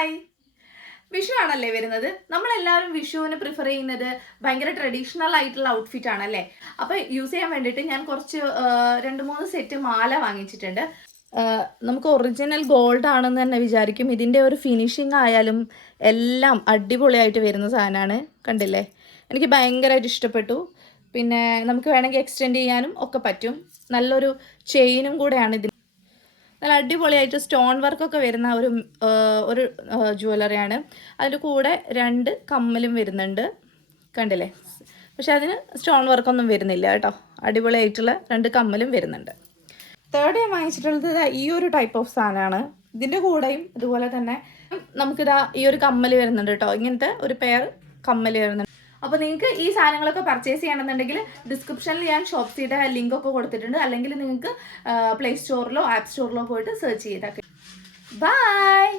Hi, Vishu ആണല്ലേ വരുന്നത്. നമ്മളെല്ലാവരും വിഷുവിന് പ്രിഫർ ചെയ്യുന്നത് ഭയങ്കര ട്രഡീഷണൽ ആയിട്ടുള്ള ഔട്ട്ഫിറ്റ് ആണല്ലേ. അപ്പോൾ യൂസ് ചെയ്യാൻ വേണ്ടിയിട്ട് ഞാൻ കുറച്ച് 2-3 സെറ്റ് മാല വാങ്ങിച്ചിട്ടുണ്ട്. നമുക്ക് ഒറിജിനൽ ഗോൾഡ് ആണെന്ന് തന്നെ വിചാരിക്കും. ഇതിൻ്റെ ഒരു ഫിനിഷിങ് ആയാലും എല്ലാം അടിപൊളിയായിട്ട് വരുന്ന സാധനമാണ്. കണ്ടില്ലേ, എനിക്ക് ഭയങ്കരമായിട്ട് ഇഷ്ടപ്പെട്ടു. പിന്നെ നമുക്ക് വേണമെങ്കിൽ എക്സ്റ്റെൻഡ് ചെയ്യാനും ഒക്കെ പറ്റും. നല്ലൊരു ചെയിനും കൂടെയാണ് ഇതിന്. നല്ല അടിപൊളിയായിട്ട് സ്റ്റോൺ വർക്കൊക്കെ വരുന്ന ഒരു ജ്വല്ലറിയാണ്. അതിൻ്റെ കൂടെ 2 കമ്മലും വരുന്നുണ്ട്, കണ്ടില്ലേ. പക്ഷെ അതിന് സ്റ്റോൺ വർക്കൊന്നും വരുന്നില്ല കേട്ടോ. അടിപൊളിയായിട്ടുള്ള 2 കമ്മലും വരുന്നുണ്ട്. തേർഡ് ഞാൻ വാങ്ങിച്ചിട്ടുള്ളത് ഈ ഒരു ടൈപ്പ് ഓഫ് സാധനമാണ്. ഇതിൻ്റെ കൂടെയും ഇതുപോലെ തന്നെ നമുക്കിതാ ഈ ഒരു കമ്മൽ വരുന്നുണ്ട് കേട്ടോ. ഇങ്ങനത്തെ ഒരു പെയർ കമ്മൽ വരുന്നുണ്ട്. അപ്പോൾ നിങ്ങൾക്ക് ഈ സാധനങ്ങളൊക്കെ പർച്ചേസ് ചെയ്യണമെന്നുണ്ടെങ്കിൽ ഡിസ്ക്രിപ്ഷനിൽ ഞാൻ ഷോപ്സിയുടെ ലിങ്ക് ഒക്കെ കൊടുത്തിട്ടുണ്ട്. അല്ലെങ്കിൽ നിങ്ങൾക്ക് പ്ലേ സ്റ്റോറിലോ ആപ്പ് സ്റ്റോറിലോ പോയിട്ട് സെർച്ച് ചെയ്താൽ. ബൈ.